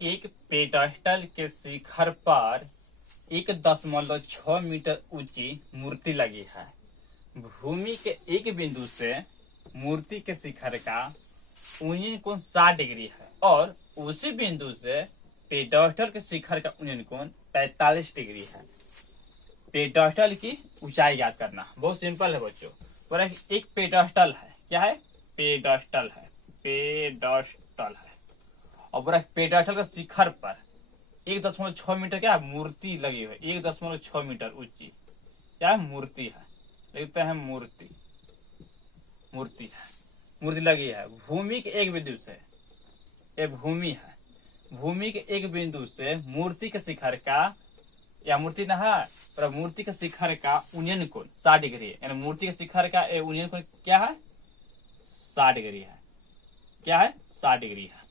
एक पेडस्टल के शिखर पर 1.6 मीटर ऊंची मूर्ति लगी है। भूमि के एक बिंदु से मूर्ति के शिखर का उन्नयन कोण 60 डिग्री है और उसी बिंदु से पेडस्टल के शिखर का उन्नयन कोण 45 डिग्री है। पेडस्टल की ऊंचाई याद करना बहुत सिंपल है बच्चों। पर एक पेडस्टल है, क्या है? पेडस्टल है, पेडस्टल है। और पूरा पेडस्टल का शिखर पर 1.6 मीटर क्या मूर्ति लगी हुई है। 1.6 मीटर ऊंची क्या है? मूर्ति है। लिखते हैं मूर्ति, मूर्ति है, मूर्ति लगी है। भूमि के एक बिंदु से, ये भूमि है, भूमि के एक बिंदु से मूर्ति के शिखर का, या मूर्ति ना है पर मूर्ति के शिखर का उन्नयन कोण 60 डिग्री है। यानी मूर्ति के शिखर का उन्नयन कोण क्या है? 60 डिग्री है। क्या है? 60 डिग्री है।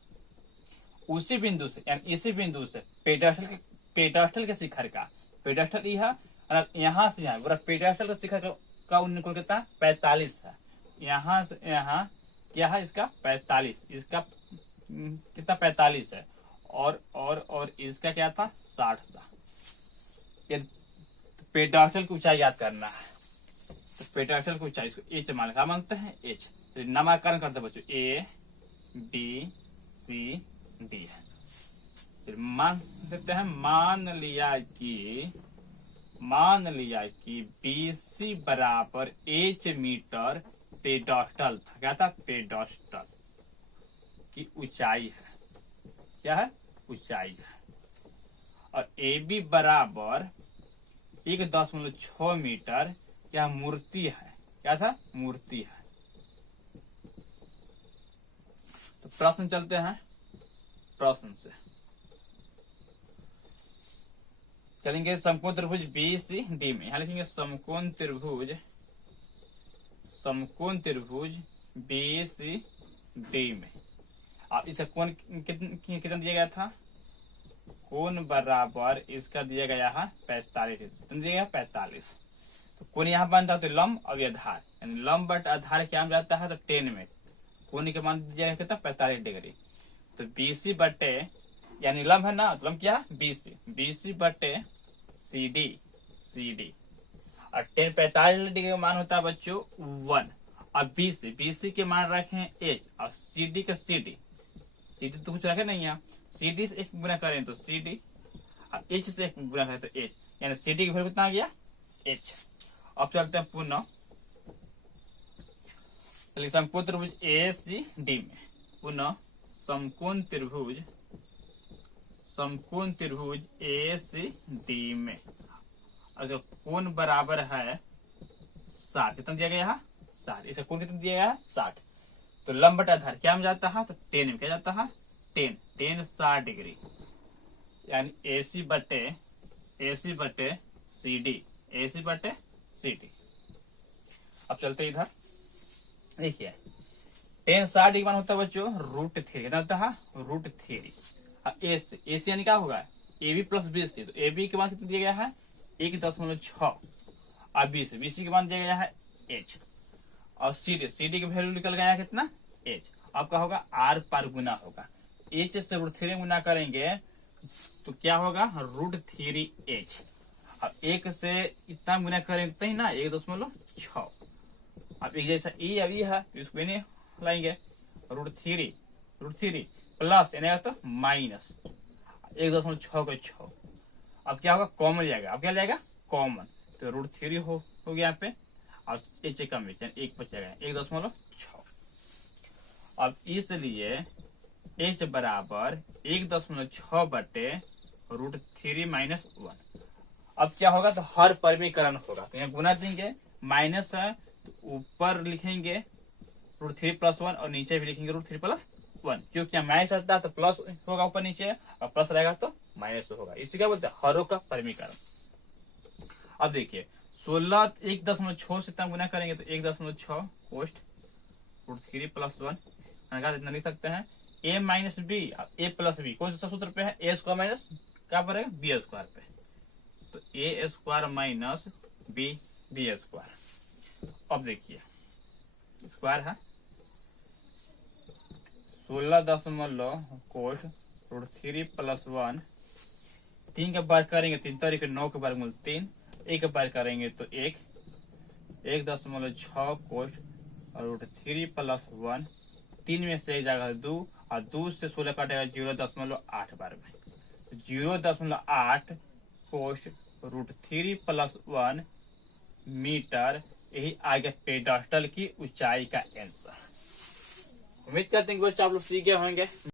उसी बिंदु से, यानी इसी बिंदु से पेडस्टल के शिखर का, पेडस्टल यहाँ से यहाँ पूरा पेडस्टल के शिखर का उन्नयन कोण कितना? 45 है। यहाँ से यहाँ क्या है? इसका 45, इसका कितना? 45 है। और इसका क्या था? 60 था। ये पेडस्टल की ऊंचाई याद करना है। तो पेडस्टल की ऊंचाई, इसको एच मान, क्या मांगते हैं? एच। नामकरण करते बच्चों, ए बी सी डी है। फिर मान देते हैं, मान लिया कि BC बराबर H मीटर पेडस्टल था। क्या था? पेडस्टल की ऊंचाई है। क्या है? ऊंचाई है। और AB बराबर 1.6 मीटर क्या? मूर्ति है। क्या था? मूर्ति है। तो प्रश्न चलते हैं, प्रश्न से चलेंगे। समकोण त्रिभुज BCD में यहां लिखेंगे समकोण त्रिभुज BCD में। अब इसका कोण कितना दिया गया था? कोण बराबर इसका दिया गया है 45। कितना दिया गया? 45। तो कोण यहाँ बनता है तो लंब और आधार, यानी लंब बट आधार क्या जाता है? तो 10 में कोण के मान दिया गया कितना? 45 डिग्री। तो BC बटे, यानी लंब है ना, तो लंब क्या? BC बटे CD। और 10 45 डिग्री का मान होता है बच्चों 1। और BC के मान रखे हैं H, और CD का CD तो कुछ रखे नहीं है। CD से एक गुना करें तो CD, और H से एक गुना करें तो H, यानी CD की वैल्यू कितना आ गया? H। अब चलते हैं पुनः समकोण त्रिभुज ACD में। पुनः समकोण त्रिभुज ACD में अगर कोण बराबर है 60, कितना दिया गया है? 60। इसका कोण कितना दिया गया है? 60। तो लंब बटा आधार क्या में जाता है? तो 10 में क्या जाता है? 10 60 डिग्री, यानी AC बटे CD। अब चलते इधर, देखिए 10 60 डिग्री मान होता है बच्चों √3। कितना होता है? √3। AC यानी क्या होगा? AB plus BC। तो AB के मान कितना दिया गया है? 1.6। और BC के मान दिया गया है H। और CD की वैल्यू निकल गया है कितना? H। आपका होगा R पर गुना होगा। H से √3 गुना करेंगे तो क्या होगा? √3H। अब 1 से इतना गुना करेंगे तो ही ना 1.6। अब एक जैसा E अब है तो इसको नहीं लाएंगे, √3 प्लस यानी तो माइनस 1.6 अब क्या होगा? कॉमन जाएगा। अब क्या जाएगा? कॉमन। तो √3 हो गया यहाँ पे, और H कम एक बचेगा 1.6। अब इसलिए H बराबर 1.6 बटे √3 माइनस 1। अब क्या होगा? तो हर परिमीकरण होगा, तो यहाँ गुना देंगे, माइनस है तो ऊपर लिखेंगे √3 प्लस 1 और नीचे भी लिखेंगे √3 प्लस 1। क्योंकि माइनस रहता है तो प्लस होगा ऊपर नीचे, और प्लस रहेगा तो माइनस होगा। इसी क्या बोलते हैं? हरों का परिमीकरण। अब देखिए 16 1.6 से इतना गुना करेंगे तो 1.6 कोष्ट √3 प्लस 1 इतना लिख सकते हैं। A minus B, A plus B कौन सा सूत्र पे है? A स्क्वायर माइनस क्या पर है? B स्क्वायर पे। तो A square minus B square. अब देखिए स्क्वायर है 16 दशमलव कोष √3 + 1, 3 के बार करेंगे 3 तारीख 9 के वर्गमूल 3, 1 के बार करेंगे तो 1, 1.6 कोष्ट और √3 + 1, 3 में से एक जाएगा 2 और 2 से 16 काटेगा 0.8 बार में, 0.8 कोष्ट √3 + 1 मीटर। यही आगे पेडास्टल की ऊंचाई का आंसर। उम्मीद करते हैं कि आप लोग सीख गए होंगे।